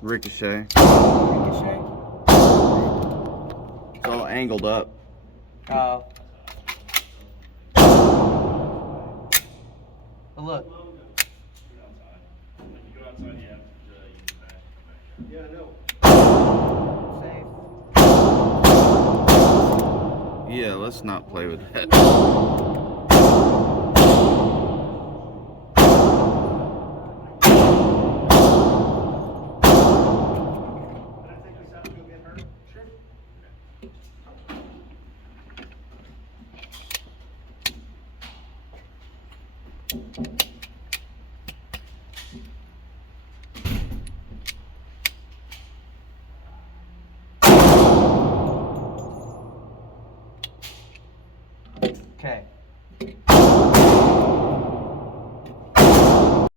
Ricochet. Ricochet? It's all angled up. Oh. But look. Yeah, I know. Safe. Yeah, let's not play with that. Okay.